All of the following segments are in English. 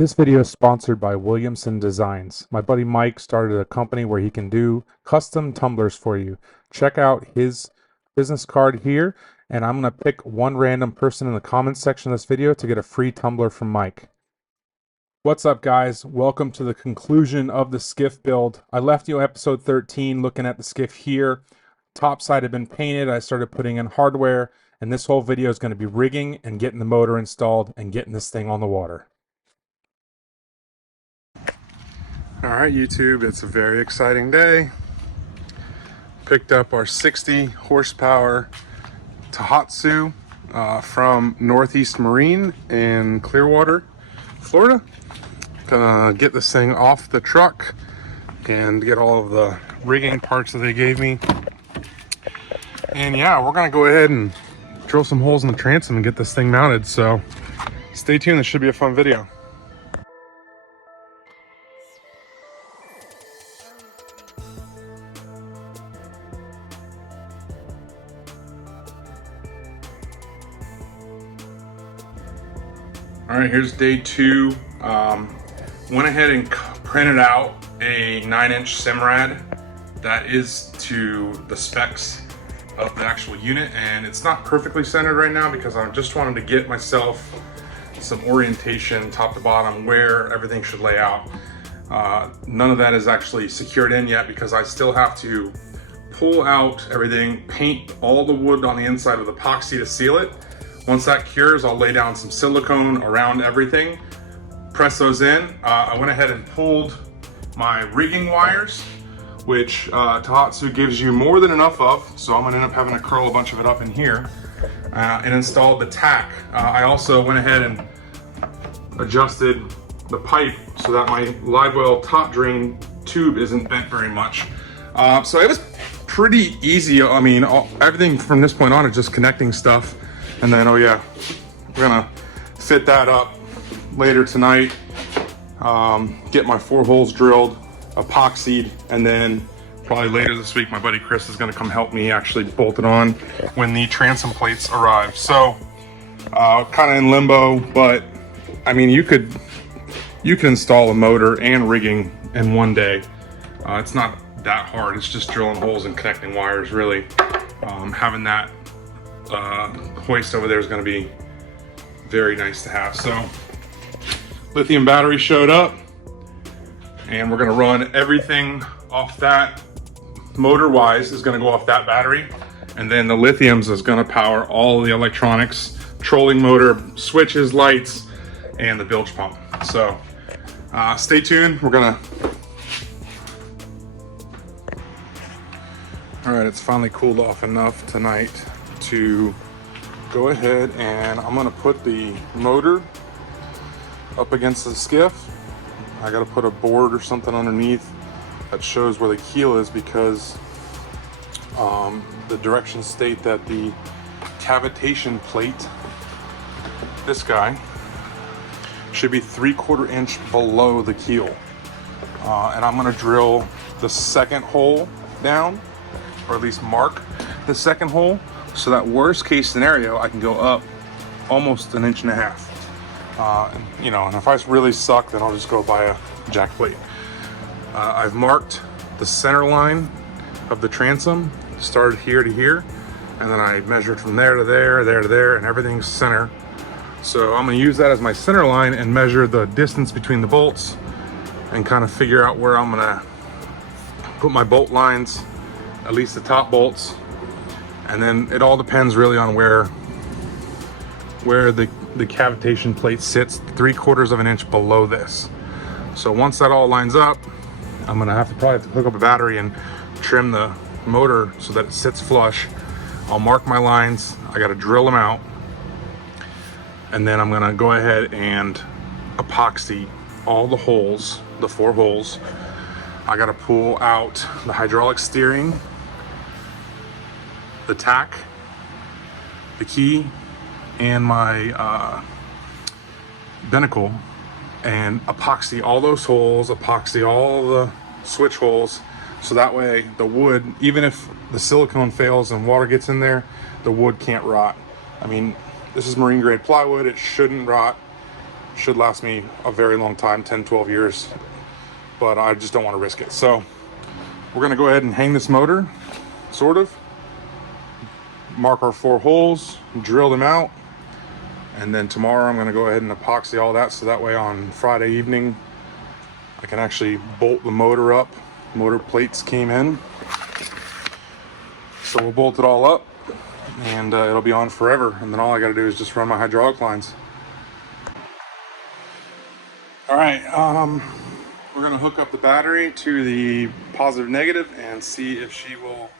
This video is sponsored by Williamson Designs. My buddy Mike started a company where he can do custom tumblers for you. Check out his business card here, and I'm going to pick one random person in the comments section of this video to get a free tumbler from Mike. What's up, guys? Welcome to the conclusion of the Skiff build. I left you episode 13 looking at the Skiff here. Top side had been painted. I started putting in hardware, and this whole video is going to be rigging and getting the motor installed and getting this thing on the water. All right, YouTube, it's a very exciting day. Picked up our 60 horsepower Tohatsu from Northeast Marine in Clearwater, Florida. Gonna get this thing off the truck and get all of the rigging parts that they gave me. And yeah, we're gonna go ahead and drill some holes in the transom and get this thing mounted. So stay tuned, this should be a fun video. All right, here's day two. Went ahead and printed out a 9-inch Simrad that is to the specs of the actual unit, and it's not perfectly centered right now because I just wanted to get myself some orientation top to bottom where everything should lay out. None of that is actually secured in yet because I still have to pull out everything, paint all the wood on the inside with epoxy to seal it. Once that cures, I'll lay down some silicone around everything, press those in. I went ahead and pulled my rigging wires, which Tohatsu gives you more than enough of, so I'm gonna end up having to curl a bunch of it up in here, and installed the tack. I also went ahead and adjusted the pipe so that my live well top drain tube isn't bent very much. So it was pretty easy. I mean, everything from this point on is just connecting stuff. And then, oh yeah, we're gonna fit that up later tonight, get my 4 holes drilled, epoxied, and then probably later this week, my buddy Chris is gonna come help me actually bolt it on when the transom plates arrive. So, kind of in limbo, but I mean, you could install a motor and rigging in one day. It's not that hard. It's just drilling holes and connecting wires, really. Having that hoist over there is going to be very nice to have. So lithium battery showed up, and we're going to run everything off that. Motor wise is going to go off that battery, and then the lithiums is going to power all the electronics, trolling motor, switches, lights, and the bilge pump. So stay tuned. We're gonna all right, it's finally cooled off enough tonight to go ahead, and I'm gonna put the motor up against the Skiff. I gotta put a board or something underneath that shows where the keel is, because the directions state that the cavitation plate, this guy, should be 3/4 inch below the keel. And I'm gonna drill the second hole down, or at least mark the second hole, so that worst case scenario, I can go up almost 1.5 inches. You know, and if I really suck, then I'll just go buy a jack plate. I've marked the center line of the transom, started here to here, and then I measured from there to there, there to there, and everything's center. So I'm gonna use that as my center line and measure the distance between the bolts and kind of figure out where I'm gonna put my bolt lines, at least the top bolts. And then it all depends really on where the cavitation plate sits, 3/4 inch below this. So once that all lines up, I'm gonna probably have to hook up a battery and trim the motor so that it sits flush. I'll mark my lines, I gotta drill them out, and then I'm gonna go ahead and epoxy all the holes, the 4 holes. I gotta pull out the hydraulic steering, the tack, the key, and my binnacle, and epoxy all those holes, epoxy all the switch holes, so that way the wood, even if the silicone fails and water gets in there, the wood can't rot. I mean, this is marine grade plywood, it shouldn't rot, should last me a very long time, 10, 12 years, but I just don't want to risk it. So we're gonna go ahead and hang this motor, sort of, mark our 4 holes, drill them out, and then tomorrow I'm gonna go ahead and epoxy all that, so that way on Friday evening I can actually bolt the motor up. Motor plates came in, so we'll bolt it all up, and it'll be on forever, and then all I gotta do is just run my hydraulic lines. All right, we're gonna hook up the battery to the positive negative and see if she will.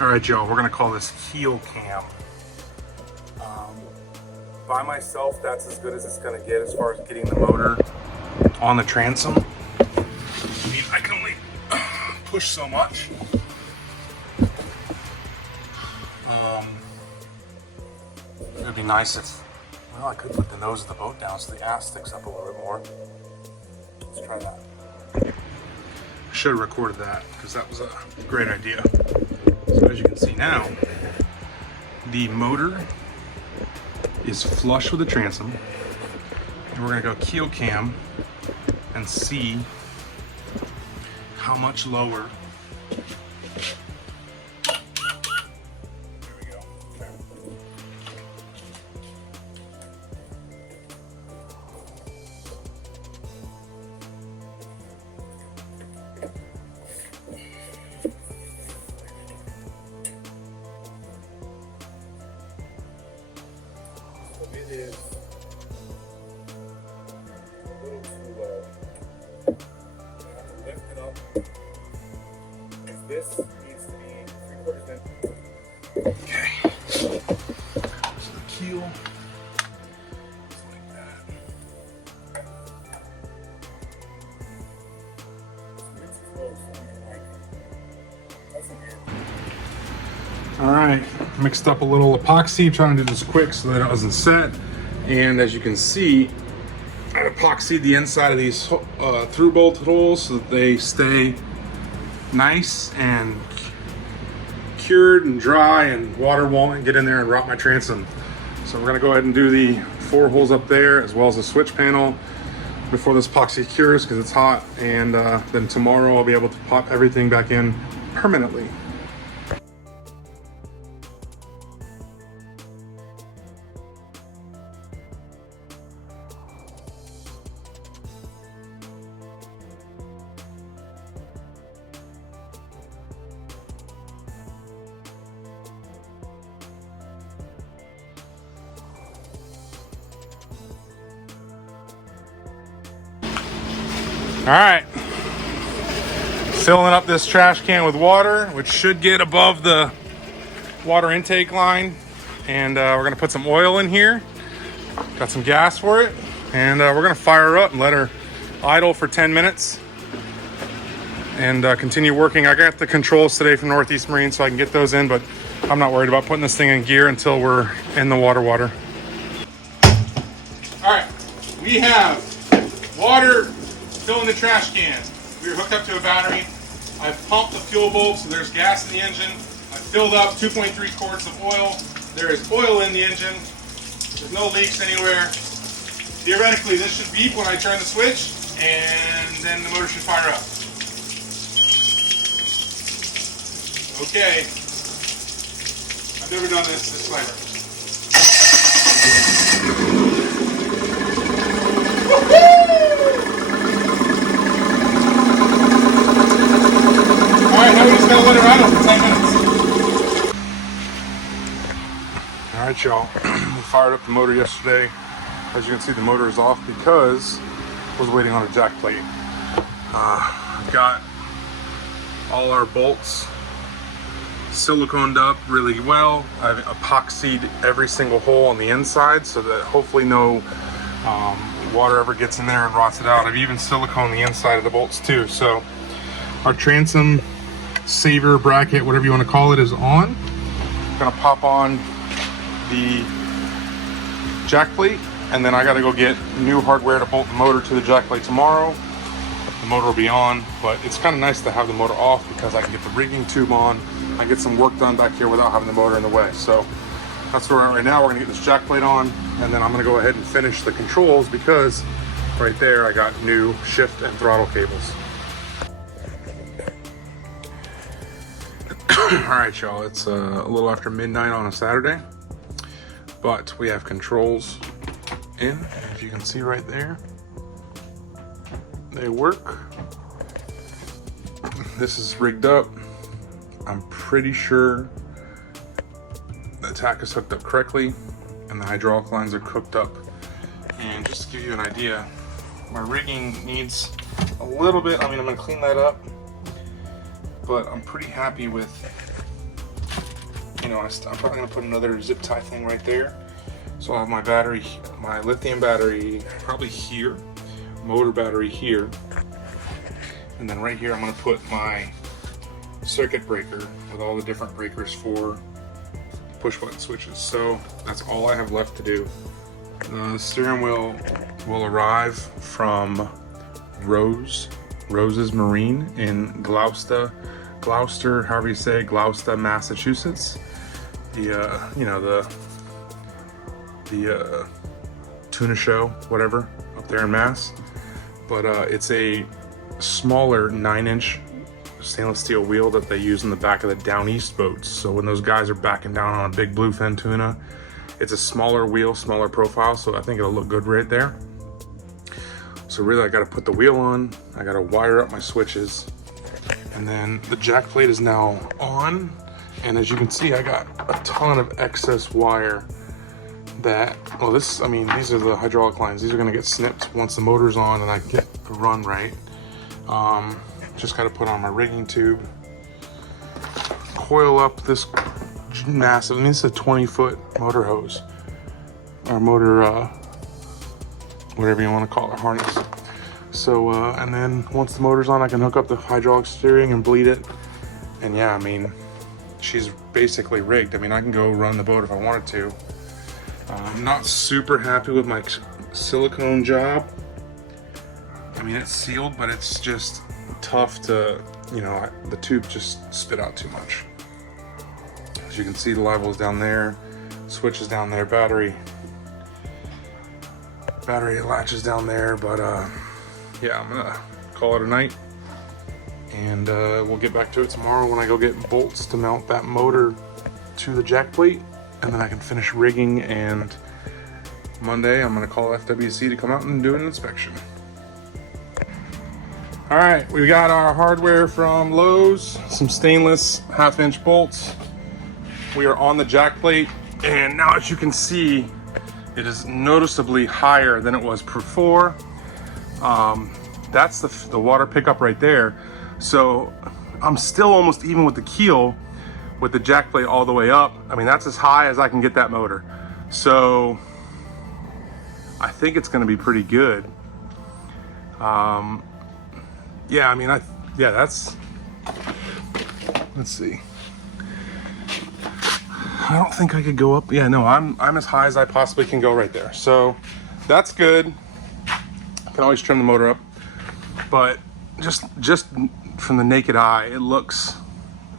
All right, y'all, we're gonna call this keel cam. By myself, that's as good as it's gonna get as far as getting the motor on the transom. I mean, I can only push so much. It'd be nice if, well, I could put the nose of the boat down so the ass sticks up a little bit more. Let's try that. I should have recorded that because that was a great idea. So as you can see now, the motor is flush with the transom, and we're gonna go keel cam and see how much lower. There we go. So it is a little too low. I have to lift it up. This needs to be 3/4 inch. Okay. So the keel is like that. All right, mixed up a little epoxy, trying to do this quick so that it doesn't set. And as you can see, I epoxied the inside of these through bolt holes so that they stay nice and cured and dry, and water won't get in there and rot my transom. So we're gonna go ahead and do the 4 holes up there as well as the switch panel before this epoxy cures because it's hot, and then tomorrow I'll be able to pop everything back in permanently. All right, filling up this trash can with water, which should get above the water intake line. And we're gonna put some oil in here. Got some gas for it. And we're gonna fire her up and let her idle for 10 minutes and continue working. I got the controls today from Northeast Marine, so I can get those in, but I'm not worried about putting this thing in gear until we're in the water. All right, we have water filling the trash can. We are hooked up to a battery. I've pumped the fuel bulb so there's gas in the engine. I've filled up 2.3 quarts of oil. There is oil in the engine. There's no leaks anywhere. Theoretically, this should beep when I turn the switch, and then the motor should fire up. Okay. I've never done this. Disclaimer. Alright, now we just gotta let her idle for 10 minutes. Alright, y'all. We fired up the motor yesterday. As you can see, the motor is off because I was waiting on a jack plate. I've got all our bolts siliconed up really well. I've epoxied every single hole on the inside so that hopefully no water ever gets in there and rots it out. I've even siliconed the inside of the bolts too. So our transom saver bracket, whatever you want to call it, is on. I'm gonna pop on the jack plate, and then I gotta go get new hardware to bolt the motor to the jack plate tomorrow. the motor will be on. But it's kind of nice to have the motor off because I can get the rigging tube on. I get some work done back here without having the motor in the way. So that's where we're at right now. We're gonna get this jack plate on, and then I'm gonna go ahead and finish the controls because right there I got new shift and throttle cables. All right, y'all, it's a little after midnight on a Saturday, but we have controls in. As you can see right there, they work. This is rigged up. I'm pretty sure the tack is hooked up correctly and the hydraulic lines are hooked up. And just to give you an idea, my rigging needs a little bit. I mean, I'm gonna clean that up, but I'm pretty happy with, you know, I'm probably gonna put another zip tie thing right there. So I'll have my battery, my lithium battery probably here, motor battery here. And then right here, I'm gonna put my circuit breaker with all the different breakers for push button switches. So that's all I have left to do. The steering wheel will arrive from Rose's Marine in Gloucester, however you say, Gloucester, Massachusetts. The you know, the tuna show, whatever, up there in Mass. But it's a smaller 9-inch stainless steel wheel that they use in the back of the down east boats. So when those guys are backing down on a big bluefin tuna, it's a smaller wheel, smaller profile, so I think it'll look good right there. So really I gotta put the wheel on, I gotta wire up my switches, and then the jack plate is now on. And as you can see, I got a ton of excess wire that, well, this, I mean, these are the hydraulic lines. These are gonna get snipped once the motor's on and I get the run right. Just got to put on my rigging tube, coil up this massive, I mean, it's a 20-foot motor hose, or motor, whatever you want to call it, harness. So, and then once the motor's on, I can hook up the hydraulic steering and bleed it. And yeah, I mean, she's basically rigged. I mean, I can go run the boat if I wanted to. I'm not super happy with my silicone job. I mean, it's sealed, but it's just tough to, you know, the tube just spit out too much. As you can see, the live well's down there, switch is down there, battery latches down there. But yeah, I'm gonna call it a night, and we'll get back to it tomorrow when I go get bolts to mount that motor to the jack plate, and then I can finish rigging. And Monday I'm gonna call FWC to come out and do an inspection. All right, we got our hardware from Lowe's, some stainless 1/2-inch bolts. We are on the jack plate, and now as you can see, it is noticeably higher than it was before. That's the water pickup right there. So I'm still almost even with the keel with the jack plate all the way up. I mean, that's as high as I can get that motor. So I think it's gonna be pretty good. Yeah, I mean, that's, let's see. I don't think I could go up. Yeah, no, I'm as high as I possibly can go right there. So that's good. I can always trim the motor up, but just from the naked eye, it looks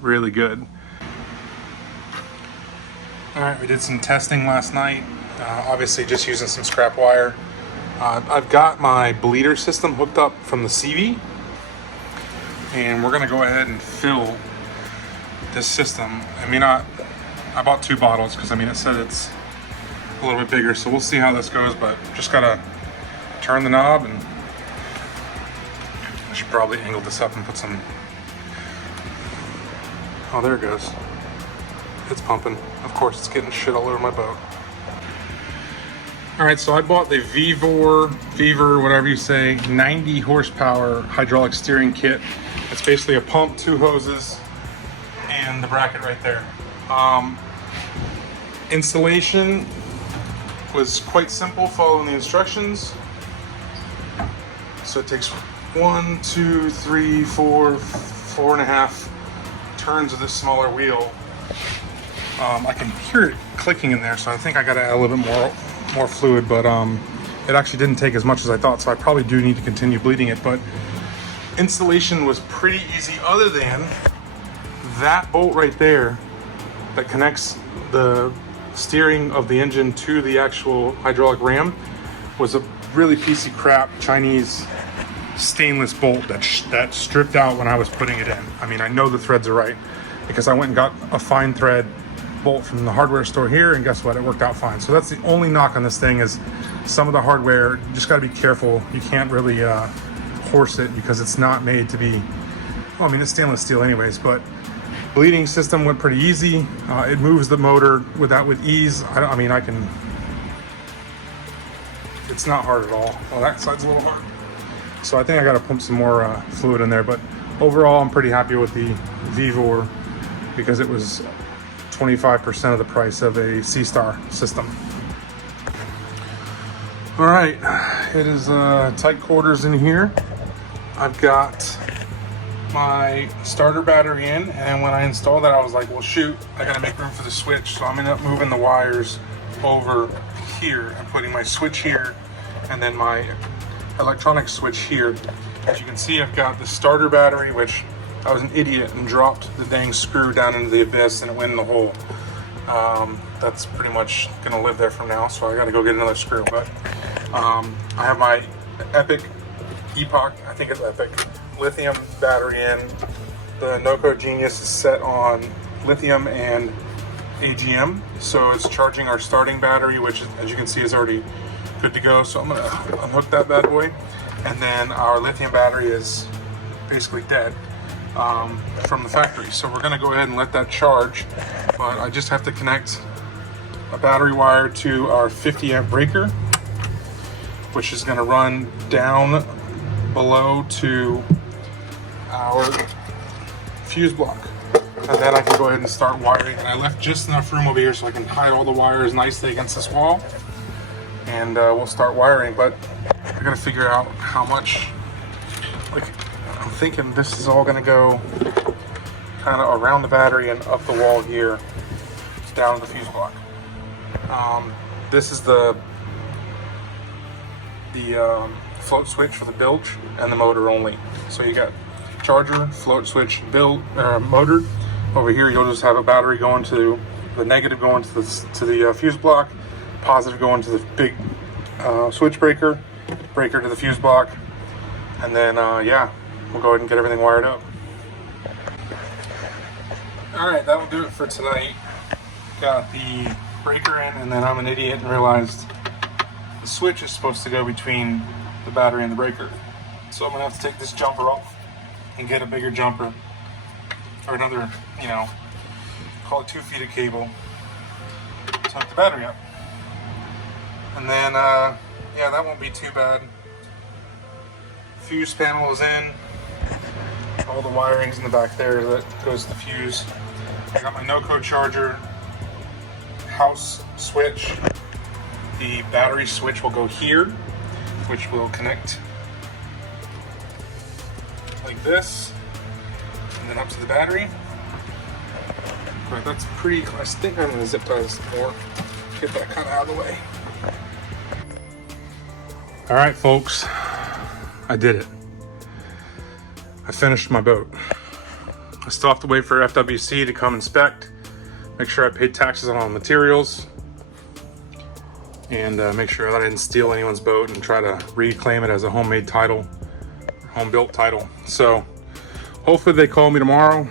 really good. All right, we did some testing last night. Obviously just using some scrap wire. I've got my bleeder system hooked up from the CV. And we're gonna go ahead and fill this system. I mean, I bought 2 bottles because I mean, it said it's a little bit bigger, so we'll see how this goes, but just gotta turn the knob, and I should probably angle this up and put some, oh, there it goes. It's pumping. Of course, it's getting shit all over my boat. All right, so I bought the Fever, whatever you say, 90 horsepower hydraulic steering kit. It's basically a pump, 2 hoses, and the bracket right there. Installation was quite simple, following the instructions. So it takes 1, 2, 3, 4, 4.5 turns of this smaller wheel. I can hear it clicking in there, so I think I gotta add a little bit more fluid, but it actually didn't take as much as I thought, so I probably do need to continue bleeding it. But installation was pretty easy, other than that bolt right there that connects the steering of the engine to the actual hydraulic ram was a really piece of crap Chinese stainless bolt that stripped out when I was putting it in. I mean, I know the threads are right because I went and got a fine thread bolt from the hardware store here, and guess what? It worked out fine. So that's the only knock on this thing, is some of the hardware, you just got to be careful. You can't really horse it because it's not made to be, well, I mean, it's stainless steel anyways, but bleeding system went pretty easy. It moves the motor with ease. I mean, I can, it's not hard at all. Well, that side's a little hard. So I think I got to pump some more fluid in there, but overall I'm pretty happy with the Vevor because it was 25% of the price of a C-Star system. All right, it is tight quarters in here. I've got my starter battery in, and when I installed that I was like, well shoot, I gotta make room for the switch, so I'm gonna end up moving the wires over here and putting my switch here and then my electronic switch here. As you can see, I've got the starter battery, which I was an idiot and dropped the dang screw down into the abyss and it went in the hole. That's pretty much gonna live there from now, so I gotta go get another screw. But I have my Epoch, I think it's Epic, lithium battery in. The Noco Genius is set on lithium and AGM, so it's charging our starting battery, which, as you can see, is already good to go. So I'm gonna unhook that bad boy, and then our lithium battery is basically dead from the factory. So we're gonna go ahead and let that charge, but I just have to connect a battery wire to our 50 amp breaker, which is gonna run down below to our fuse block. And then I can go ahead and start wiring. And I left just enough room over here so I can hide all the wires nicely against this wall. And we'll start wiring, but I gotta figure out how much. Like, I'm thinking this is all gonna go kind of around the battery and up the wall here, down to the fuse block. This is the float switch for the bilge and the motor only. So you got charger, float switch, motor. Over here you'll just have a battery going to the negative, going to the fuse block, positive going to the big switch breaker to the fuse block, and then yeah, we'll go ahead and get everything wired up. Alright, that'll do it for tonight. Got the breaker in, and then I'm an idiot and realized the switch is supposed to go between the battery and the breaker. So I'm gonna have to take this jumper off and get a bigger jumper, or another, you know, call it 2 feet of cable to hook the battery up. And then, yeah, that won't be too bad. Fuse panel is in. All the wiring's in the back there that goes to the fuse. I got my no-code charger, house switch. The battery switch will go here, which will connect like this, and then up to the battery. Right, that's pretty, I think I'm gonna zip tie this more, get that kind of out of the way. All right, folks, I did it. I finished my boat. I still have to wait for FWC to come inspect, make sure I paid taxes on all the materials, and make sure that I didn't steal anyone's boat and try to reclaim it as a homemade title, home built title. So hopefully they call me tomorrow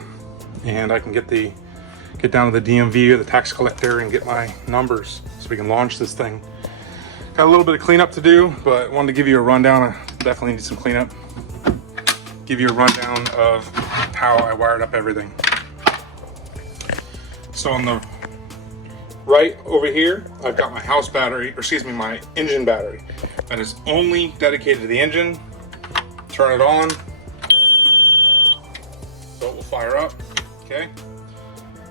and I can get down to the DMV or the tax collector and get my numbers so we can launch this thing. Got a little bit of cleanup to do, but wanted to give you a rundown. I definitely need some cleanup. Give you a rundown of how I wired up everything. So on the right over here, I've got my house battery, or excuse me, my engine battery. That is only dedicated to the engine. Turn it on. Boat will fire up, okay?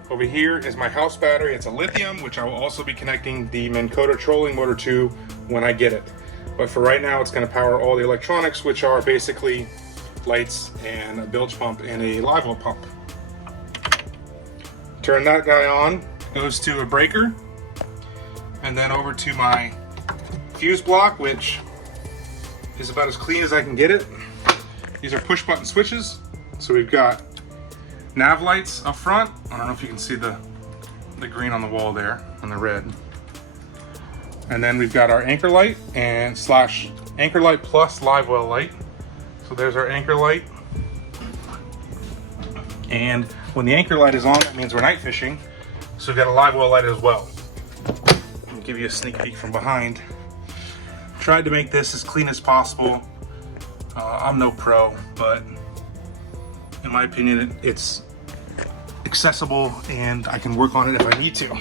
Over here is my house battery. It's a lithium, which I will also be connecting the Minn Kota trolling motor to when I get it. But for right now, it's gonna power all the electronics, which are basically lights and a bilge pump and a live well pump. Turn that guy on, goes to a breaker, and then over to my fuse block, which is about as clean as I can get it. These are push button switches. So we've got nav lights up front. I don't know if you can see the green on the wall there and the red. And then we've got our anchor light and slash anchor light plus live well light. So there's our anchor light. And when the anchor light is on, that means we're night fishing. So we've got a live well light as well. I'll give you a sneak peek from behind. Tried to make this as clean as possible. I'm no pro, but in my opinion, it's accessible and I can work on it if I need to.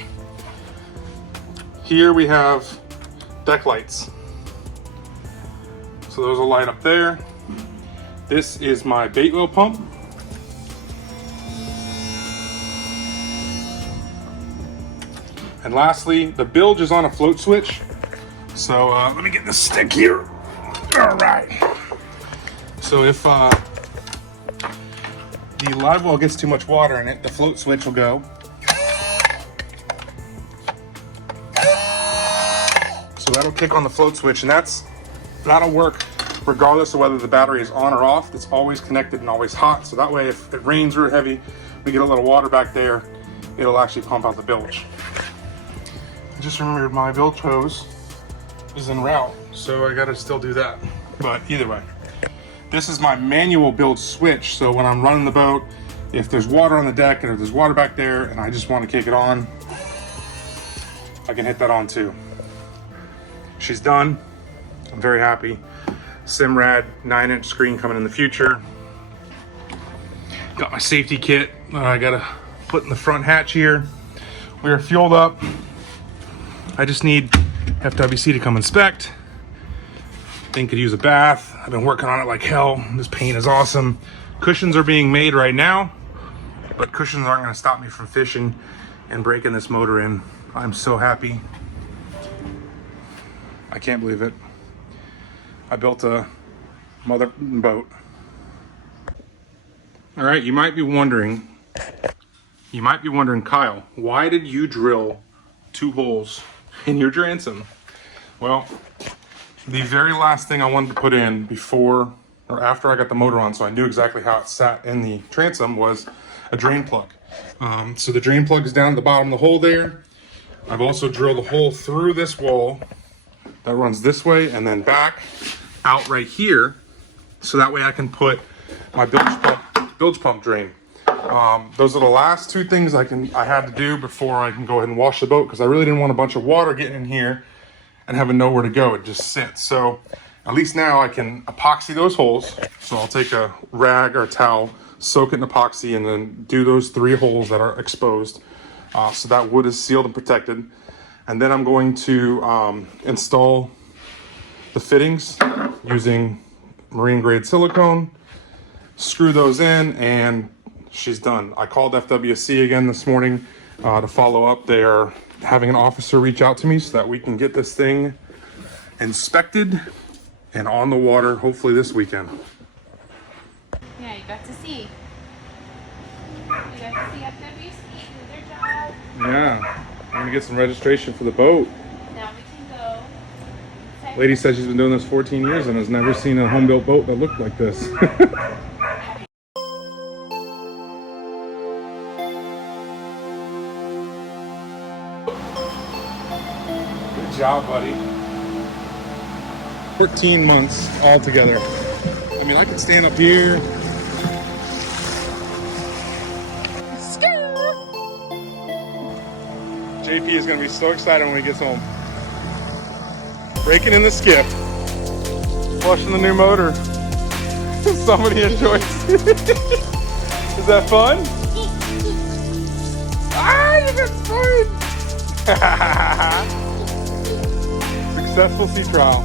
Here we have deck lights. So there's a light up there. This is my bait wheel pump. And lastly, the bilge is on a float switch. So let me get this stick here. All right. So if the live well gets too much water in it, the float switch will go. So that'll kick on the float switch, and that'll work regardless of whether the battery is on or off. It's always connected and always hot. So that way, if it rains real heavy, we get a little water back there, it'll actually pump out the bilge. I just remembered my bilge hose is en route, so I gotta still do that. But either way, this is my manual bilge switch. So when I'm running the boat, if there's water on the deck and if there's water back there and I just want to kick it on, I can hit that on too. She's done. I'm very happy. Simrad 9-inch screen coming in the future. Got my safety kit I gotta put in the front hatch here. We are fueled up. I just need FWC to come inspect. Thing could use a bath. I've been working on it like hell. This paint is awesome. Cushions are being made right now, but cushions aren't gonna stop me from fishing and breaking this motor in. I'm so happy. I can't believe it. I built a mother boat. All right, you might be wondering, Kyle, why did you drill 2 holes in your transom? Well, the very last thing I wanted to put in before or after I got the motor on, so I knew exactly how it sat in the transom, was a drain plug. So the drain plug is down at the bottom of the hole there. I've also drilled a hole through this wall that runs this way and then back out right here, so that way I can put my bilge pump drain. Those are the last 2 things I had to do before I can go ahead and wash the boat, because I really didn't want a bunch of water getting in here and having nowhere to go. It just sits. So at least now I can epoxy those holes. So I'll take a rag or a towel, soak it in epoxy, and then do those 3 holes that are exposed. So that wood is sealed and protected. And then I'm going to install the fittings using marine grade silicone, screw those in, and she's done. I called FWC again this morning to follow up. They are having an officer reach out to me so that we can get this thing inspected and on the water, hopefully this weekend. Yeah, you got to see. You got to see FWC do their job. Yeah, I'm gonna get some registration for the boat. Now we can go. Lady said she's been doing this 14 years and has never seen a home-built boat that looked like this. Good job, buddy. 14 months all together. I mean, I could stand up here. JP is going to be so excited when he gets home. Breaking in the skiff. Flushing the new motor. Somebody enjoys it. Is that fun? Ah, you got fun! Successful sea trial.